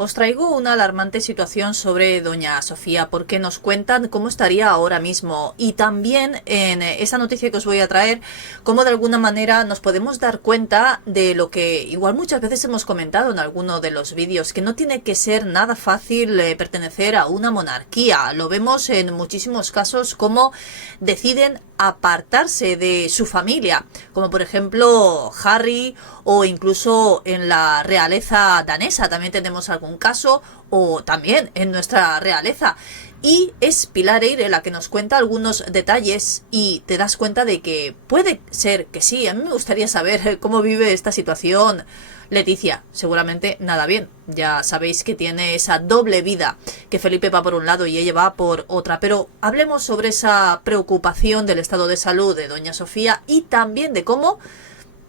Os traigo una alarmante situación sobre doña Sofía porque nos cuentan cómo estaría ahora mismo y también en esa noticia que os voy a traer cómo de alguna manera nos podemos dar cuenta de lo que igual muchas veces hemos comentado en alguno de los vídeos, que no tiene que ser nada fácil pertenecer a una monarquía. Lo vemos en muchísimos casos como deciden apartarse de su familia, como por ejemplo Harry, o incluso en la realeza danesa también tenemos algún caso, o también en nuestra realeza. Y es Pilar Eyre la que nos cuenta algunos detalles y te das cuenta de que puede ser que sí. A mí me gustaría saber cómo vive esta situación Leticia. Seguramente nada bien. Ya sabéis que tiene esa doble vida, que Felipe va por un lado y ella va por otra. Pero hablemos sobre esa preocupación del estado de salud de doña Sofía y también de cómo,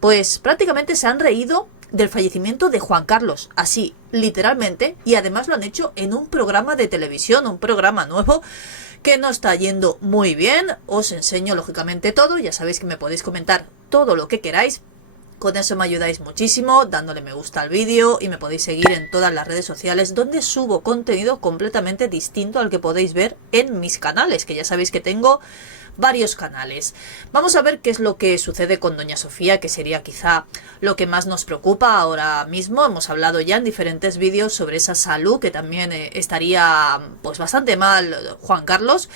pues prácticamente se han reído del fallecimiento de Juan Carlos, así, literalmente, y además lo han hecho en un programa de televisión, un programa nuevo que no está yendo muy bien. Os enseño lógicamente todo, ya sabéis que me podéis comentar todo lo que queráis. Con eso me ayudáis muchísimo, dándole me gusta al vídeo, y me podéis seguir en todas las redes sociales donde subo contenido completamente distinto al que podéis ver en mis canales, que ya sabéis que tengo varios canales. Vamos a ver qué es lo que sucede con doña Sofía, que sería quizá lo que más nos preocupa ahora mismo. Hemos hablado ya en diferentes vídeos sobre esa salud, que también estaría pues bastante mal Juan Carlos.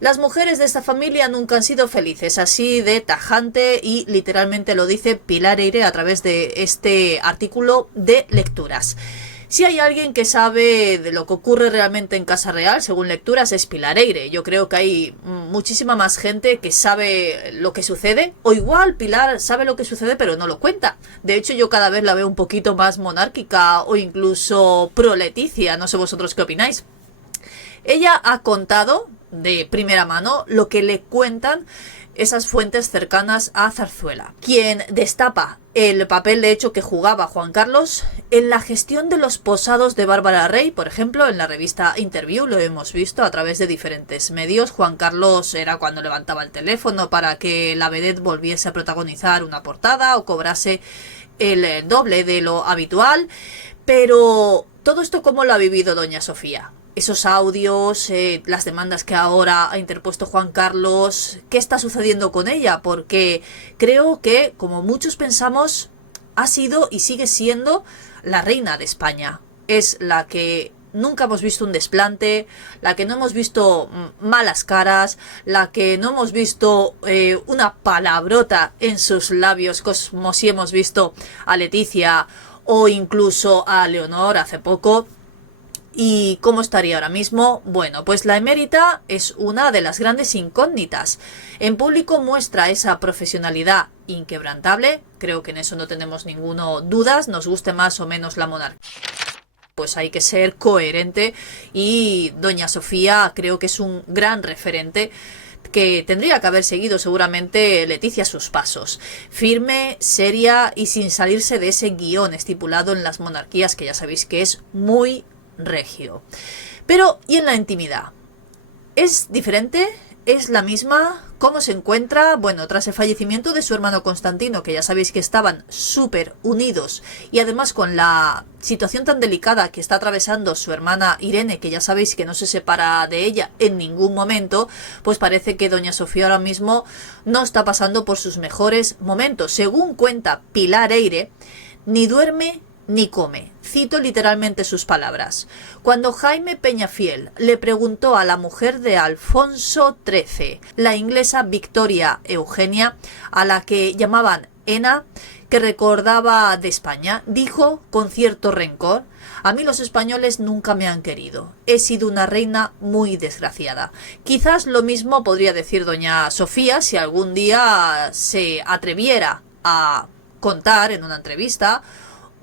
Las mujeres de esta familia nunca han sido felices, así de tajante, y literalmente lo dice Pilar Eyre a través de este artículo de lecturas. Si hay alguien que sabe de lo que ocurre realmente en Casa Real, según lecturas, es Pilar Eyre. Yo creo que hay muchísima más gente que sabe lo que sucede, o igual Pilar sabe lo que sucede pero no lo cuenta. De hecho, yo cada vez la veo un poquito más monárquica o incluso pro Leticia, no sé vosotros qué opináis. Ella ha contado de primera mano lo que le cuentan esas fuentes cercanas a Zarzuela, quien destapa el papel de hecho que jugaba Juan Carlos en la gestión de los posados de Bárbara Rey. Por ejemplo, en la revista Interview lo hemos visto a través de diferentes medios. Juan Carlos era cuando levantaba el teléfono para que la vedette volviese a protagonizar una portada o cobrase el doble de lo habitual. Pero todo esto, ¿cómo lo ha vivido doña Sofía? Esos audios, las demandas que ahora ha interpuesto Juan Carlos, ¿qué está sucediendo con ella? Porque creo que, como muchos pensamos, ha sido y sigue siendo la reina de España. Es la que nunca hemos visto un desplante, la que no hemos visto malas caras, la que no hemos visto una palabrota en sus labios, como si hemos visto a Leticia o incluso a Leonor hace poco. ¿Y cómo estaría ahora mismo? Bueno, pues la emérita es una de las grandes incógnitas. En público muestra esa profesionalidad inquebrantable, creo que en eso no tenemos ninguna dudas, nos guste más o menos la monarquía. Pues hay que ser coherente, y doña Sofía creo que es un gran referente que tendría que haber seguido seguramente Leticia sus pasos. Firme, seria y sin salirse de ese guión estipulado en las monarquías, que ya sabéis que es muy regio. Pero, ¿y en la intimidad? ¿Es diferente? ¿Es la misma? ¿Cómo se encuentra? Bueno, tras el fallecimiento de su hermano Constantino, que ya sabéis que estaban súper unidos, y además con la situación tan delicada que está atravesando su hermana Irene, que ya sabéis que no se separa de ella en ningún momento, pues parece que doña Sofía ahora mismo no está pasando por sus mejores momentos. Según cuenta Pilar Eyre, ni duerme ni come. Cito literalmente sus palabras. Cuando Jaime Peñafiel le preguntó a la mujer de Alfonso XIII, la inglesa Victoria Eugenia, a la que llamaban Ena, que recordaba de España, dijo con cierto rencor: a mí los españoles nunca me han querido. He sido una reina muy desgraciada. Quizás lo mismo podría decir doña Sofía si algún día se atreviera a contar en una entrevista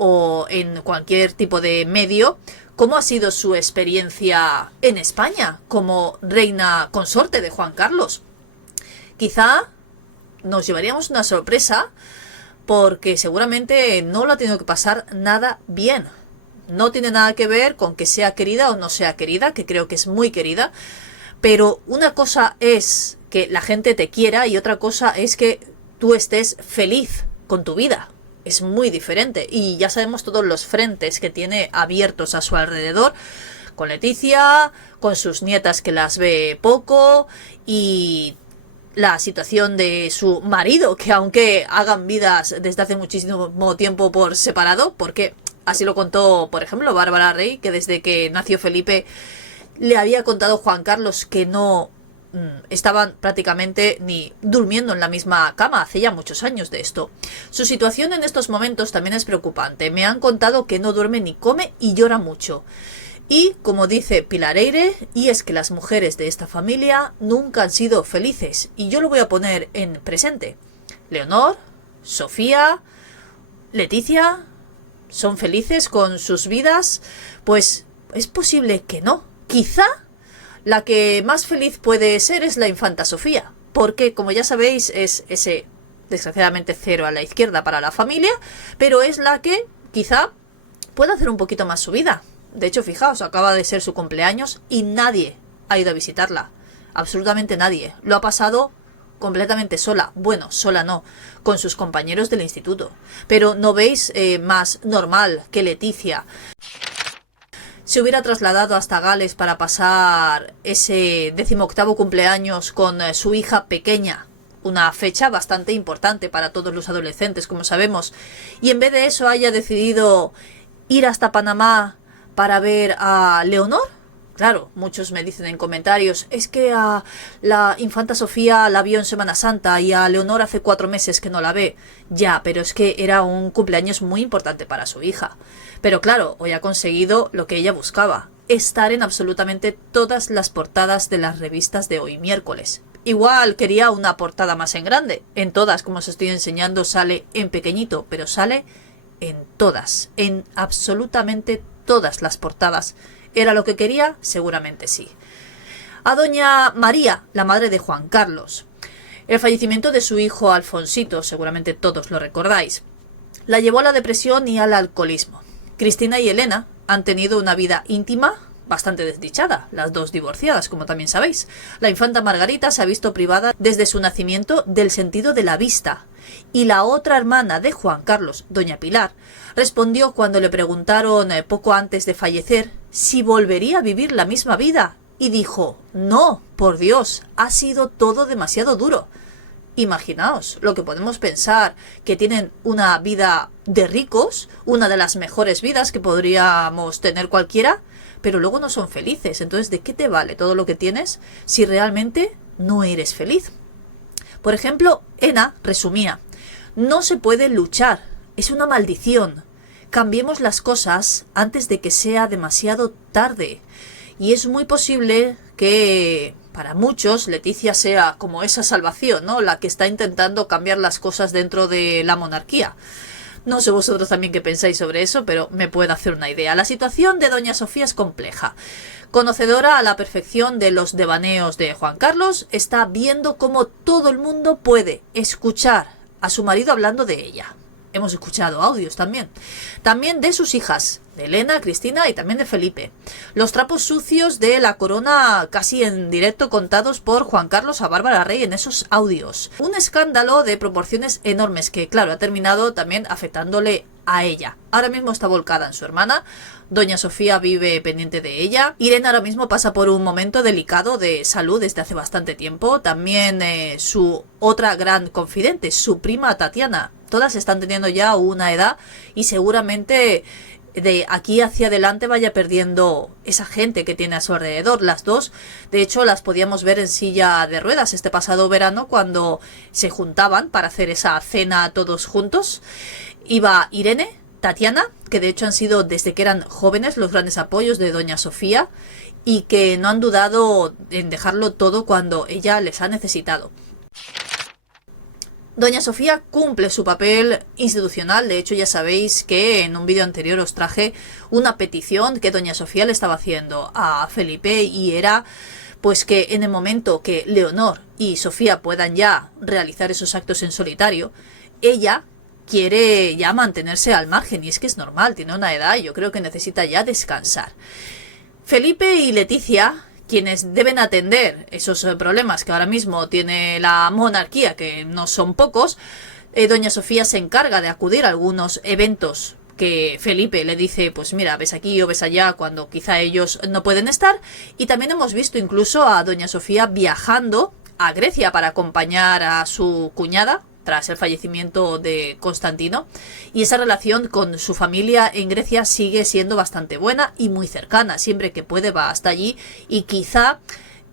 o en cualquier tipo de medio cómo ha sido su experiencia en España como reina consorte de Juan Carlos. Quizá nos llevaríamos una sorpresa, porque seguramente no lo ha tenido que pasar nada bien. No tiene nada que ver con que sea querida o no sea querida, que creo que es muy querida, pero una cosa es que la gente te quiera y otra cosa es que tú estés feliz con tu vida. es muy diferente y ya sabemos todos los frentes que tiene abiertos a su alrededor, con Leticia, con sus nietas que las ve poco y la situación de su marido, que aunque hagan vidas desde hace muchísimo tiempo por separado, porque así lo contó, por ejemplo, Bárbara Rey, que desde que nació Felipe le había contado Juan Carlos que no estaban prácticamente ni durmiendo en la misma cama, hace ya muchos años de esto. Su situación en estos momentos también es preocupante. Me han contado que no duerme ni come y llora mucho. Y, como dice Pilar Eyre, y es que las mujeres de esta familia nunca han sido felices. Y yo lo voy a poner en presente. Leonor, Sofía, Leticia, ¿son felices con sus vidas? Pues es posible que no. Quizá la que más feliz puede ser es la infanta Sofía. Porque, como ya sabéis, es ese, desgraciadamente, 0 a la izquierda para la familia. Pero es la que quizá pueda hacer un poquito más su vida. De hecho, fijaos, acaba de ser su cumpleaños y nadie ha ido a visitarla. Absolutamente nadie. Lo ha pasado completamente sola. Bueno, sola no, con sus compañeros del instituto. Pero ¿no veis más normal que Leticia se hubiera trasladado hasta Gales para pasar ese 18º cumpleaños con su hija pequeña? Una fecha bastante importante para todos los adolescentes, como sabemos. Y en vez de eso haya decidido ir hasta Panamá para ver a Leonor. Claro, muchos me dicen en comentarios, es que a la infanta Sofía la vio en Semana Santa y a Leonor hace 4 meses que no la ve. Ya, pero es que era un cumpleaños muy importante para su hija. Pero claro, hoy ha conseguido lo que ella buscaba, estar en absolutamente todas las portadas de las revistas de hoy miércoles. Igual quería una portada más en grande. En todas, como os estoy enseñando, sale en pequeñito, pero sale en todas, en absolutamente todas las portadas. ¿Era lo que quería? Seguramente sí. A doña María, la madre de Juan Carlos. El fallecimiento de su hijo Alfonsito, seguramente todos lo recordáis, la llevó a la depresión y al alcoholismo. Cristina y Elena han tenido una vida íntima bastante desdichada, las dos divorciadas, como también sabéis. La infanta Margarita se ha visto privada desde su nacimiento del sentido de la vista. Y la otra hermana de Juan Carlos, doña Pilar, respondió cuando le preguntaron poco antes de fallecer si volvería a vivir la misma vida. Y dijo, no, por Dios, ha sido todo demasiado duro. Imaginaos lo que podemos pensar, que tienen una vida de ricos, una de las mejores vidas que podríamos tener cualquiera, pero luego no son felices. Entonces, ¿de qué te vale todo lo que tienes si realmente no eres feliz? Por ejemplo, Ena resumía, no se puede luchar, es una maldición. Cambiemos las cosas antes de que sea demasiado tarde. Y es muy posible que para muchos Leticia sea como esa salvación, ¿no? La que está intentando cambiar las cosas dentro de la monarquía. No sé vosotros también qué pensáis sobre eso, pero me puedo hacer una idea. La situación de doña Sofía es compleja. Conocedora a la perfección de los devaneos de Juan Carlos, está viendo cómo todo el mundo puede escuchar a su marido hablando de ella. Hemos escuchado audios también. También de sus hijas, de Elena, Cristina y también de Felipe. Los trapos sucios de la corona casi en directo contados por Juan Carlos a Bárbara Rey en esos audios. Un escándalo de proporciones enormes que, claro, ha terminado también afectándole a ella. Ahora mismo está volcada en su hermana. Doña Sofía vive pendiente de ella. Irene ahora mismo pasa por un momento delicado de salud desde hace bastante tiempo. También su otra gran confidente, su prima Tatiana. Todas están teniendo ya una edad y seguramente de aquí hacia adelante vaya perdiendo esa gente que tiene a su alrededor. Las dos, de hecho, las podíamos ver en silla de ruedas este pasado verano cuando se juntaban para hacer esa cena todos juntos. Iba Irene, Tatiana, que de hecho han sido desde que eran jóvenes los grandes apoyos de doña Sofía y que no han dudado en dejarlo todo cuando ella les ha necesitado. Doña Sofía cumple su papel institucional. De hecho, ya sabéis que en un vídeo anterior os traje una petición que doña Sofía le estaba haciendo a Felipe y era pues que en el momento que Leonor y Sofía puedan ya realizar esos actos en solitario, ella quiere ya mantenerse al margen, y es que es normal, tiene una edad y yo creo que necesita ya descansar. Felipe y Leticia, quienes deben atender esos problemas que ahora mismo tiene la monarquía, que no son pocos, doña Sofía se encarga de acudir a algunos eventos que Felipe le dice, pues mira, ves aquí o ves allá, cuando quizá ellos no pueden estar. Y también hemos visto incluso a doña Sofía viajando a Grecia para acompañar a su cuñada tras el fallecimiento de Constantino, y esa relación con su familia en Grecia sigue siendo bastante buena y muy cercana. Siempre que puede va hasta allí, y quizá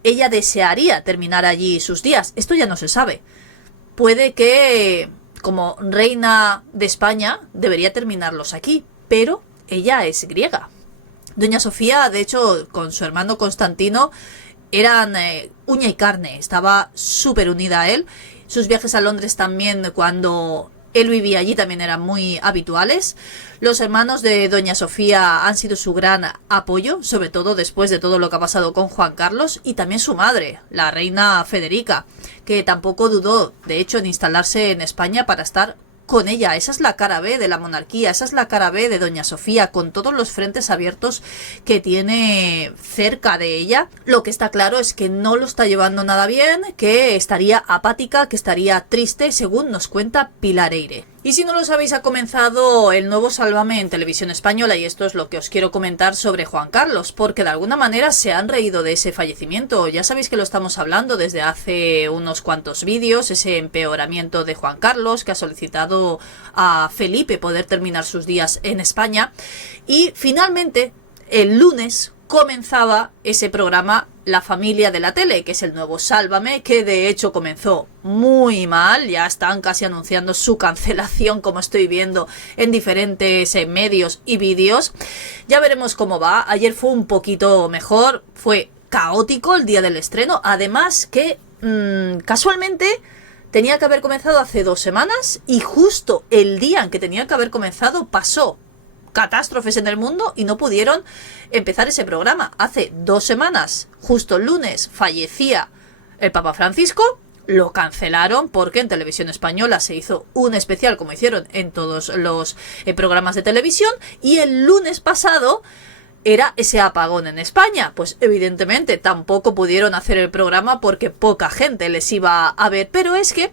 ella desearía terminar allí sus días. Esto ya no se sabe. Puede que como reina de España debería terminarlos aquí, pero ella es griega. Doña Sofía, de hecho, con su hermano Constantino eran uña y carne, estaba súper unida a él. Sus viajes a Londres también, cuando él vivía allí, también eran muy habituales. Los hermanos de doña Sofía han sido su gran apoyo, sobre todo después de todo lo que ha pasado con Juan Carlos, y también su madre, la reina Federica, que tampoco dudó, de hecho, en instalarse en España para estar con ella. Esa es la cara B de la monarquía, esa es la cara B de doña Sofía, con todos los frentes abiertos que tiene cerca de ella. Lo que está claro es que no lo está llevando nada bien, que estaría apática, que estaría triste, según nos cuenta Pilar Eyre. Y si no lo sabéis, ha comenzado el nuevo Sálvame en Televisión Española, y esto es lo que os quiero comentar sobre Juan Carlos, porque de alguna manera se han reído de ese fallecimiento. Ya sabéis que lo estamos hablando desde hace unos cuantos vídeos, ese empeoramiento de Juan Carlos, que ha solicitado a Felipe poder terminar sus días en España, y finalmente el lunes comenzaba ese programa La Familia de la Tele, que es el nuevo Sálvame, que de hecho comenzó muy mal. Ya están casi anunciando su cancelación, como estoy viendo en diferentes medios y vídeos. Ya veremos cómo va. Ayer fue un poquito mejor, fue caótico el día del estreno, además que casualmente tenía que haber comenzado hace 2 semanas, y justo el día en que tenía que haber comenzado pasó catástrofes en el mundo y no pudieron empezar ese programa. Hace 2 semanas, justo el lunes, fallecía el Papa Francisco, lo cancelaron porque en Televisión Española se hizo un especial, como hicieron en todos los programas de televisión, y el lunes pasado era ese apagón en España. Pues evidentemente tampoco pudieron hacer el programa porque poca gente les iba a ver, pero es que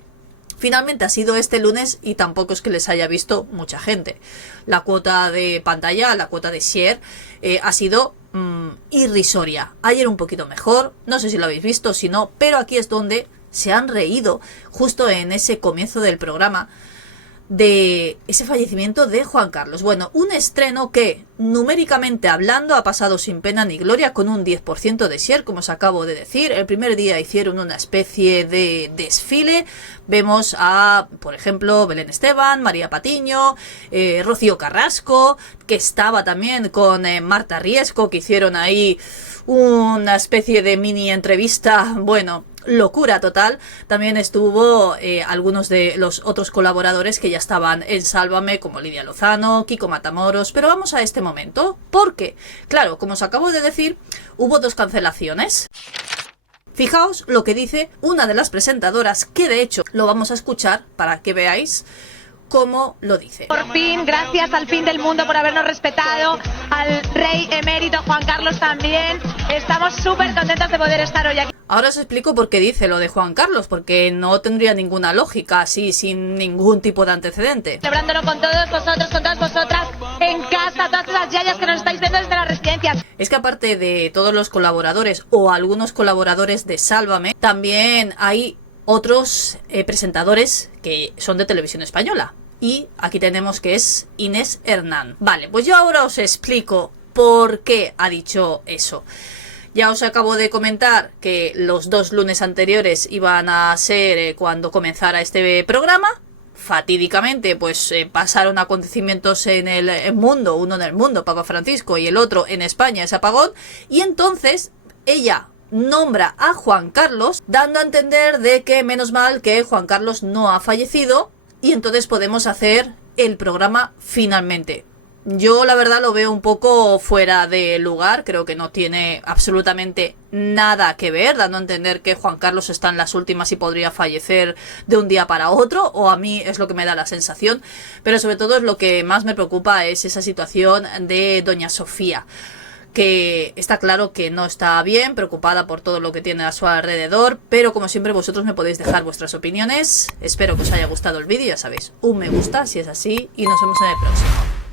finalmente ha sido este lunes y tampoco es que les haya visto mucha gente. La cuota de pantalla, la cuota de share, ha sido irrisoria. Ayer un poquito mejor, no sé si lo habéis visto, si no, pero aquí es donde se han reído, justo en ese comienzo del programa, de ese fallecimiento de Juan Carlos. Bueno, un estreno que, numéricamente hablando, ha pasado sin pena ni gloria, con un 10% de share, como os acabo de decir. El primer día hicieron una especie de desfile. Vemos a, por ejemplo, Belén Esteban, María Patiño, Rocío Carrasco, que estaba también con Marta Riesco, que hicieron ahí una especie de mini entrevista, bueno, locura total. También estuvo algunos de los otros colaboradores que ya estaban en Sálvame, como Lidia Lozano, Kiko Matamoros. Pero vamos a este momento, porque, claro, como os acabo de decir, hubo 2 cancelaciones. Fijaos lo que dice una de las presentadoras, que de hecho lo vamos a escuchar para que veáis cómo lo dice. Por fin, gracias al fin del mundo por habernos respetado, al rey emérito Juan Carlos también. Estamos súper contentos de poder estar hoy aquí. Ahora os explico por qué dice lo de Juan Carlos, porque no tendría ninguna lógica así, sin ningún tipo de antecedente. Celebrándolo con todos vosotros, con todas vosotras, en casa, todas las yayas que nos estáis viendo desde las residencias. Es que aparte de todos los colaboradores o algunos colaboradores de Sálvame, también hay otros presentadores que son de Televisión Española. Y aquí tenemos que es Inés Hernán. Vale, pues yo ahora os explico por qué ha dicho eso. Ya os acabo de comentar que los 2 lunes anteriores iban a ser cuando comenzara este programa. Fatídicamente, pues pasaron acontecimientos en el mundo, uno en el mundo, Papa Francisco, y el otro en España, ese apagón. Y entonces ella nombra a Juan Carlos, dando a entender de que menos mal que Juan Carlos no ha fallecido, y entonces podemos hacer el programa finalmente. Yo la verdad lo veo un poco fuera de lugar, creo que no tiene absolutamente nada que ver, dando a entender que Juan Carlos está en las últimas y podría fallecer de un día para otro, o a mí es lo que me da la sensación, pero sobre todo es lo que más me preocupa es esa situación de doña Sofía, que está claro que no está bien, preocupada por todo lo que tiene a su alrededor, pero como siempre vosotros me podéis dejar vuestras opiniones. Espero que os haya gustado el vídeo, ya sabéis, un me gusta si es así y nos vemos en el próximo.